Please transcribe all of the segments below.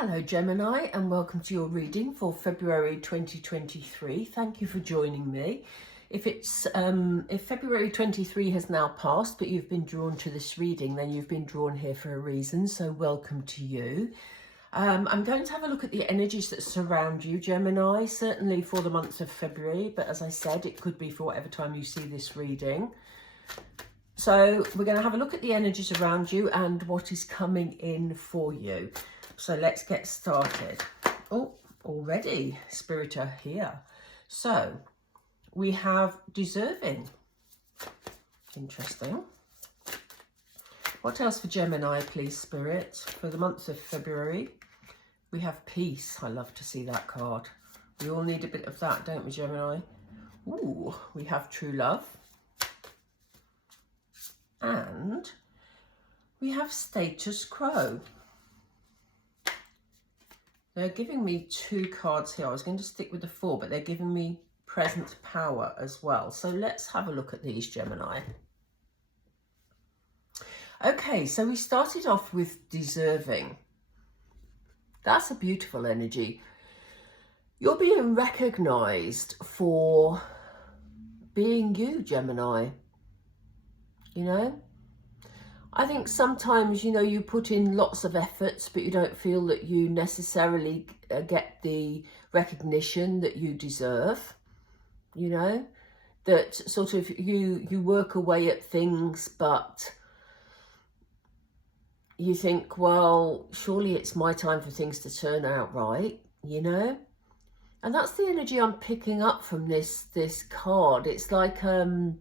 Hello Gemini, and welcome to your reading for February 2023. Thank you for joining me. If February 23 has now passed but you've been drawn to this reading, then you've been drawn here for a reason, so welcome to you. I'm going to have a look at the energies that surround you, Gemini, certainly for the month of February, but as I said, it could be for whatever time you see this reading. So we're going to have a look at the energies around you and what is coming in for you. So let's get started. Oh, already Spirit are here. So we have deserving. Interesting. What else for Gemini, please, Spirit? For the month of February, we have peace. I love to see that card. We all need a bit of that, don't we, Gemini? Ooh, we have true love. And we have status quo. They're giving me two cards here. I was going to stick with the four, but they're giving me present power as well. So let's have a look at these, Gemini. Okay, so we started off with deserving. That's a beautiful energy. You're being recognized for being you, Gemini. You know? I think sometimes, you know, you put in lots of efforts, but you don't feel that you necessarily get the recognition that you deserve, you know, that sort of you work away at things, but you think, well, surely it's my time for things to turn out right, you know, and that's the energy I'm picking up from this card. It's like, you're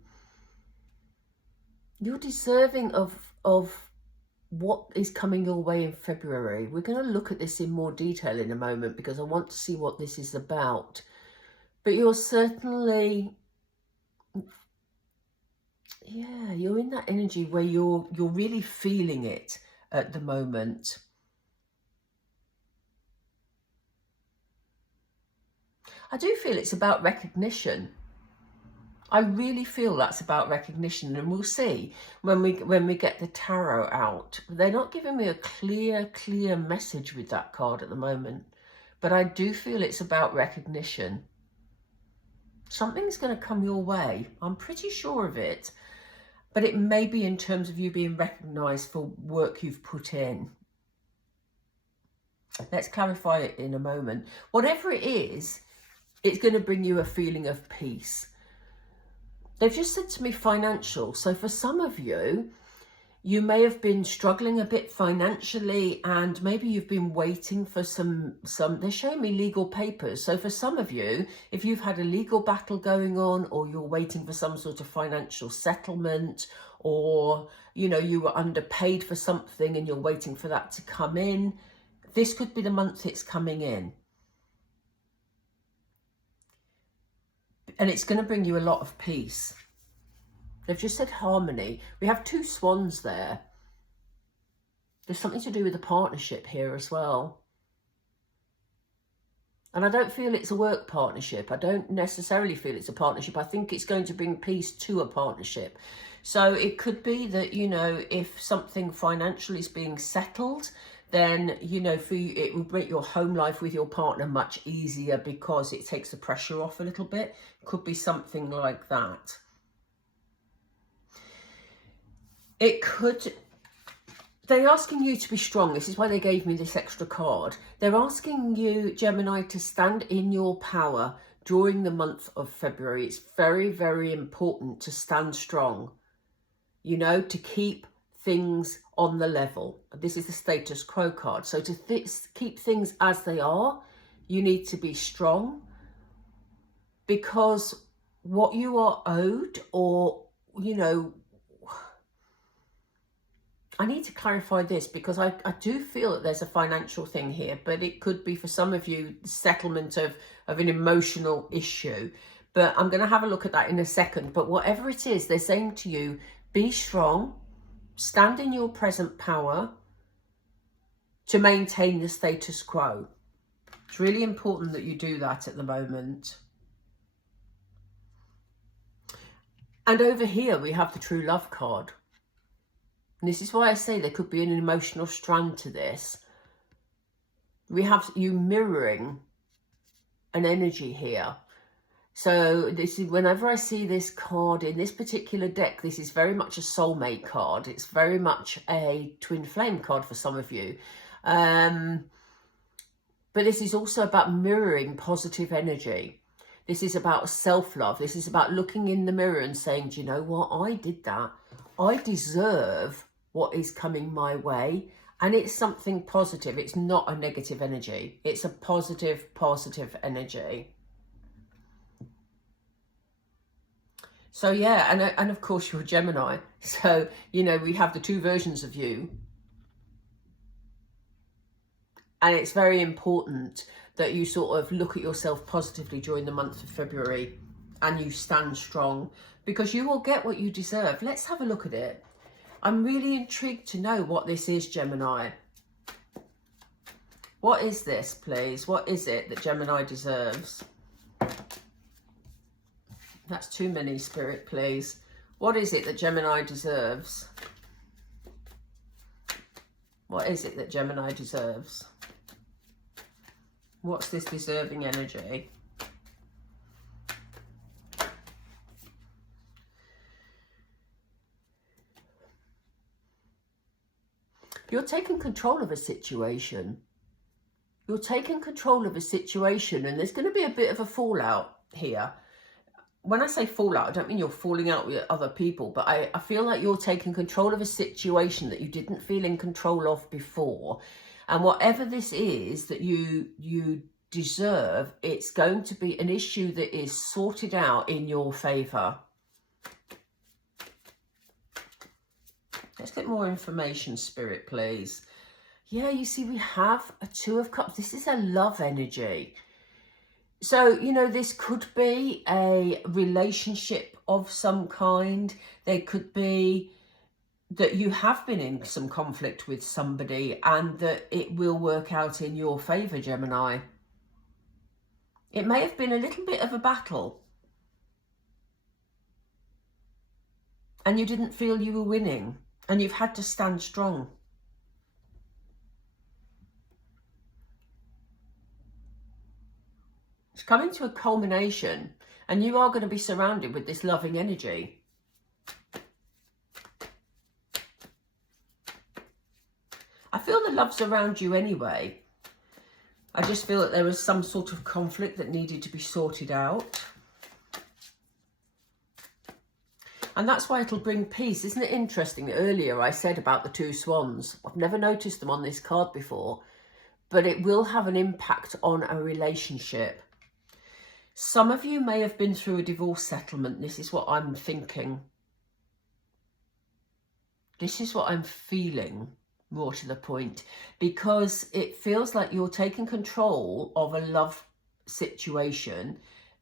deserving of what is coming your way in February. We're going to look at this in more detail in a moment because I want to see what this is about. But you're certainly, yeah, you're in that energy where you're really feeling it at the moment. I do feel it's about recognition. I really feel that's about recognition, and we'll see when we get the tarot out. They're not giving me a clear message with that card at the moment, but I do feel it's about recognition. Something's going to come your way. I'm pretty sure of it, but it may be in terms of you being recognized for work you've put in. Let's clarify it in a moment. Whatever it is, it's going to bring you a feeling of peace. They've just said to me financial. So for some of you, you may have been struggling a bit financially, and maybe you've been waiting for some, they're showing me legal papers. So for some of you, if you've had a legal battle going on, or you're waiting for some sort of financial settlement, or, you know, you were underpaid for something and you're waiting for that to come in, this could be the month it's coming in. And it's going to bring you a lot of peace. They've just said harmony. We have two swans there. There's something to do with the partnership here as well. And I don't feel it's a work partnership. I don't necessarily feel it's a partnership. I think it's going to bring peace to a partnership. So it could be that, you know, if something financial is being settled, then, you know, for you, it will make your home life with your partner much easier because it takes the pressure off a little bit. Could be something like that. It could, they're asking you to be strong. This is why they gave me this extra card. They're asking you, Gemini, to stand in your power during the month of February. It's very, very important to stand strong, you know, to keep things on the level. This is the status quo card. So to keep things as they are, you need to be strong, because what you are owed, or, you know, I need to clarify this because I do feel that there's a financial thing here, but it could be for some of you settlement of an emotional issue. But I'm going to have a look at that in a second. But whatever it is, they're saying to you, be strong, stand in your present power to maintain the status quo. It's really important that you do that at the moment. And over here, we have the true love card. And this is why I say there could be an emotional strand to this. We have you mirroring an energy here. So this is, whenever I see this card in this particular deck, this is very much a soulmate card. It's very much a twin flame card for some of you. But this is also about mirroring positive energy. This is about self-love. This is about looking in the mirror and saying, do you know what? I did that. I deserve what is coming my way. And it's something positive. It's not a negative energy. It's a positive energy. So yeah, and of course you're Gemini. So, you know, we have the two versions of you. And it's very important that you sort of look at yourself positively during the month of February and you stand strong, because you will get what you deserve. Let's have a look at it. I'm really intrigued to know what this is, Gemini. What is this, please? What is it that Gemini deserves? That's too many, Spirit, please. What is it that Gemini deserves? What is it that Gemini deserves? What's this deserving energy? You're taking control of a situation. You're taking control of a situation, and there's going to be a bit of a fallout here. When I say fallout, I don't mean you're falling out with other people, but I feel like you're taking control of a situation that you didn't feel in control of before. And whatever this is that you deserve, it's going to be an issue that is sorted out in your favour. Let's get more information, Spirit, please. Yeah, you see, we have a Two of Cups. This is a love energy. So, you know, this could be a relationship of some kind. There could be that you have been in some conflict with somebody and that it will work out in your favour, Gemini. It may have been a little bit of a battle and you didn't feel you were winning. And you've had to stand strong. It's coming to a culmination, and you are going to be surrounded with this loving energy. I feel the love's around you anyway. I just feel that there was some sort of conflict that needed to be sorted out. And that's why it'll bring peace. Isn't it interesting that earlier I said about the two swans? I've never noticed them on this card before, but it will have an impact on a relationship. Some of you may have been through a divorce settlement. This is what I'm thinking. This is what I'm feeling, more to the point, because it feels like you're taking control of a love situation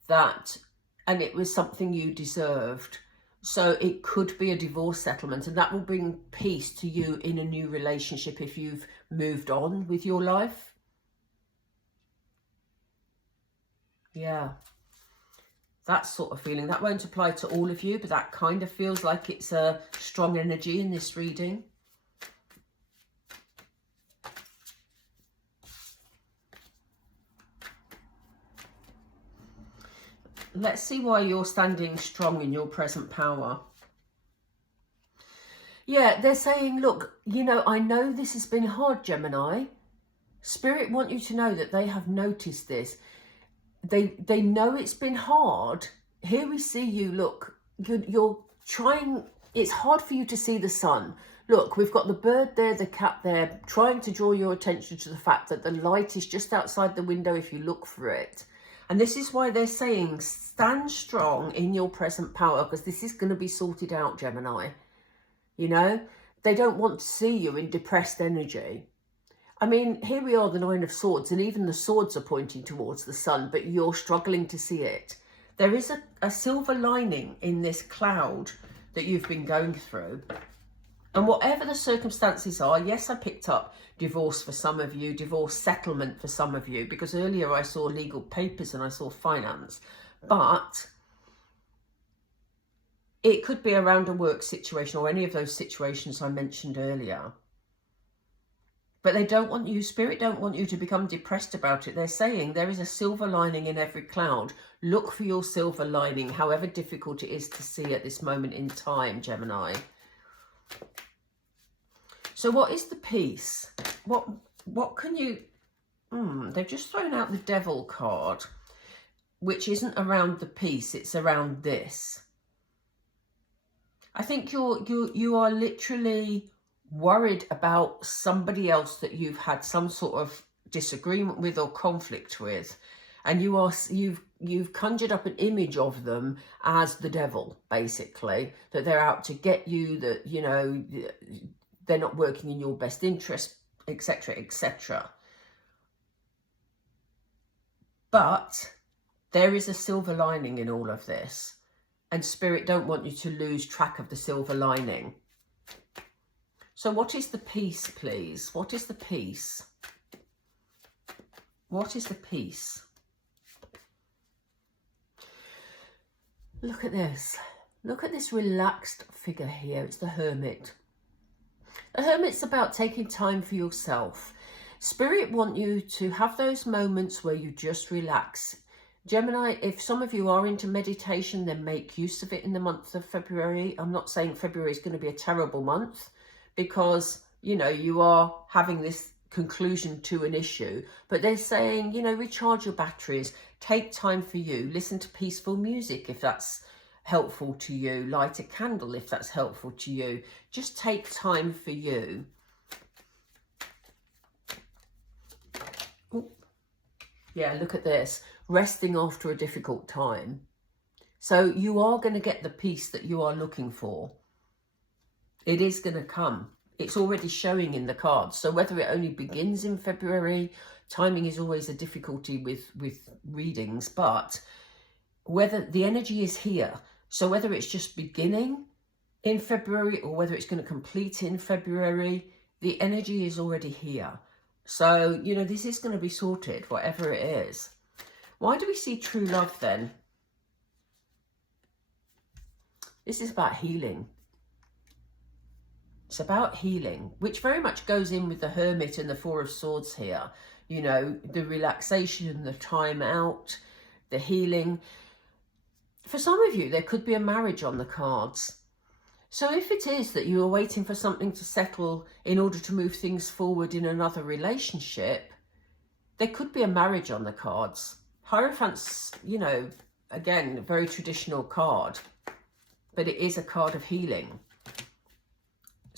and it was something you deserved. So it could be a divorce settlement, and that will bring peace to you in a new relationship if you've moved on with your life. Yeah, that sort of feeling. That won't apply to all of you, but that kind of feels like it's a strong energy in this reading. Let's see why you're standing strong in your present power. Yeah, they're saying, look, you know, I know this has been hard, Gemini. Spirit want you to know that they have noticed this. They know it's been hard. Here we see you, look, you're trying, it's hard for you to see the sun. Look, we've got the bird there, the cat there, trying to draw your attention to the fact that the light is just outside the window if you look for it. And this is why they're saying stand strong in your present power, because this is going to be sorted out, Gemini. You know, they don't want to see you in depressed energy. I mean, here we are, the Nine of Swords, and even the swords are pointing towards the sun, but you're struggling to see it. There is a silver lining in this cloud that you've been going through. And whatever the circumstances are, yes, I picked up divorce for some of you, divorce settlement for some of you, because earlier I saw legal papers and I saw finance. But it could be around a work situation or any of those situations I mentioned earlier. But they don't want you, Spirit don't want you to become depressed about it. They're saying there is a silver lining in every cloud. Look for your silver lining, however difficult it is to see at this moment in time, Gemini. So what is the peace? What can you... they've just thrown out the Devil card, which isn't around the peace, it's around this. I think you are literally worried about somebody else that you've had some sort of disagreement with or conflict with, and you've conjured up an image of them as the devil, basically, that they're out to get you, that, you know, they're not working in your best interest, etc., etc. But there is a silver lining in all of this, and Spirit don't want you to lose track of the silver lining. So what is the peace, please? What is the peace? What is the peace? Look at this. Look at this relaxed figure here. It's the Hermit. The Hermit's about taking time for yourself. Spirit want you to have those moments where you just relax. Gemini, if some of you are into meditation, then make use of it in the month of February. I'm not saying February is going to be a terrible month, because, you know, you are having this conclusion to an issue, but they're saying, you know, recharge your batteries, take time for you, listen to peaceful music if that's helpful to you, light a candle if that's helpful to you, just take time for you. Ooh. Yeah, look at this, resting after a difficult time. So you are going to get the peace that you are looking for. It is going to come. It's already showing in the cards. So whether it only begins in February, timing is always a difficulty with readings, but whether the energy is here. So whether it's just beginning in February or whether it's going to complete in February, the energy is already here. So, you know, this is going to be sorted, whatever it is. Why do we see true love then? This is about healing. It's about healing, which very much goes in with the Hermit and the Four of Swords here. You know, the relaxation, the time out, the healing. For some of you, there could be a marriage on the cards. So if it is that you are waiting for something to settle in order to move things forward in another relationship, there could be a marriage on the cards. Hierophant's, you know, again, a very traditional card, but it is a card of healing.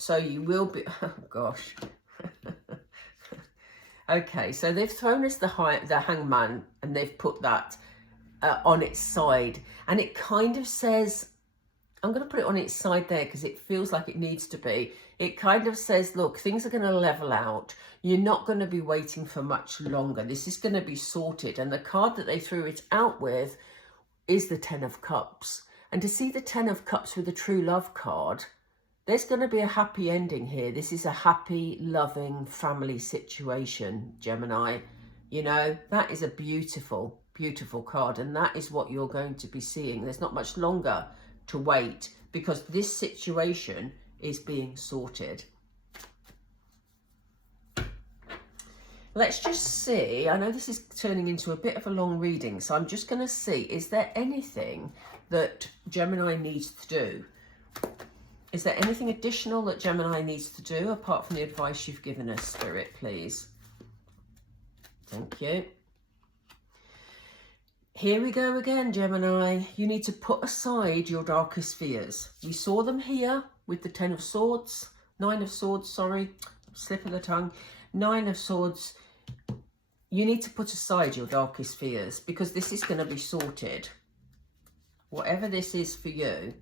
So you will be, oh gosh. Okay, so they've thrown us the Hangman, and they've put that on its side. And it kind of says, I'm going to put it on its side there because it feels like it needs to be. It kind of says, look, things are going to level out. You're not going to be waiting for much longer. This is going to be sorted. And the card that they threw it out with is the Ten of Cups. And to see the Ten of Cups with a true love card, there's going to be a happy ending here. This is a happy, loving family situation, Gemini. You know, that is a beautiful, beautiful card. And that is what you're going to be seeing. There's not much longer to wait because this situation is being sorted. Let's just see. I know this is turning into a bit of a long reading, so I'm just going to see, is there anything that Gemini needs to do? Is there anything additional that Gemini needs to do apart from the advice you've given us, Spirit, please? Thank you. Here we go again, Gemini. You need to put aside your darkest fears. We saw them here with the Ten of Swords, Nine of Swords, sorry, slip of the tongue, Nine of Swords. You need to put aside your darkest fears because this is going to be sorted. Whatever this is for you.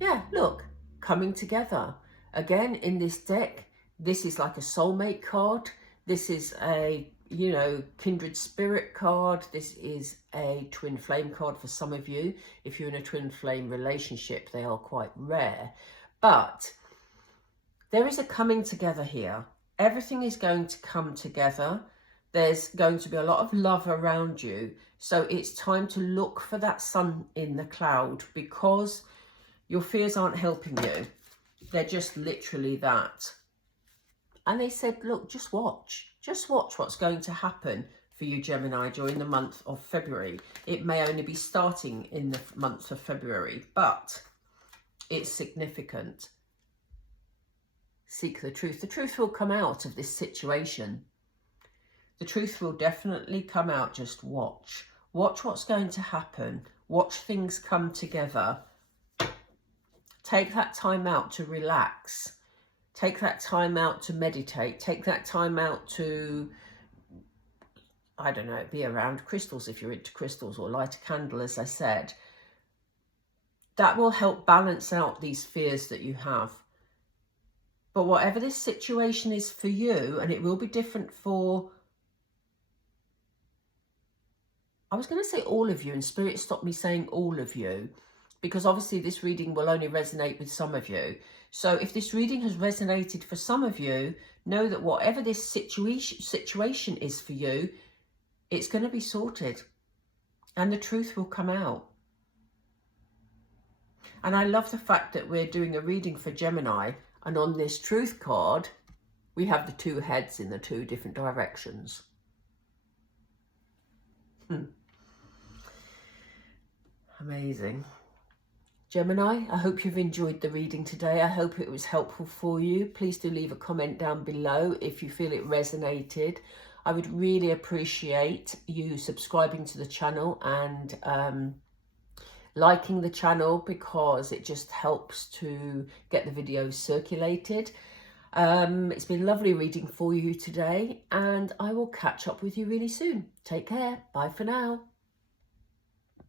Yeah, look. Coming together. Again, in this deck, this is like a soulmate card. This is a, you know, kindred spirit card. This is a twin flame card for some of you. If you're in a twin flame relationship, they are quite rare. But there is a coming together here. Everything is going to come together. There's going to be a lot of love around you. So it's time to look for that sun in the cloud because your fears aren't helping you. They're just literally that. And they said, look, just watch what's going to happen for you, Gemini, during the month of February. It may only be starting in the month of February, but it's significant. Seek the truth. The truth will come out of this situation. The truth will definitely come out. Just watch. Watch what's going to happen. Watch things come together. Take that time out to relax. Take that time out to meditate. Take that time out to, I don't know, be around crystals if you're into crystals, or light a candle, as I said. That will help balance out these fears that you have. But whatever this situation is for you, and it will be different for, I was going to say all of you, and Spirit stopped me saying all of you, because obviously this reading will only resonate with some of you. So if this reading has resonated for some of you, know that whatever this situation is for you, it's going to be sorted and the truth will come out. And I love the fact that we're doing a reading for Gemini, and on this truth card, we have the two heads in the two different directions. Amazing. Gemini, I hope you've enjoyed the reading today. I hope it was helpful for you. Please do leave a comment down below if you feel it resonated. I would really appreciate you subscribing to the channel and liking the channel, because it just helps to get the videos circulated. It's been lovely reading for you today, and I will catch up with you really soon. Take care. Bye for now.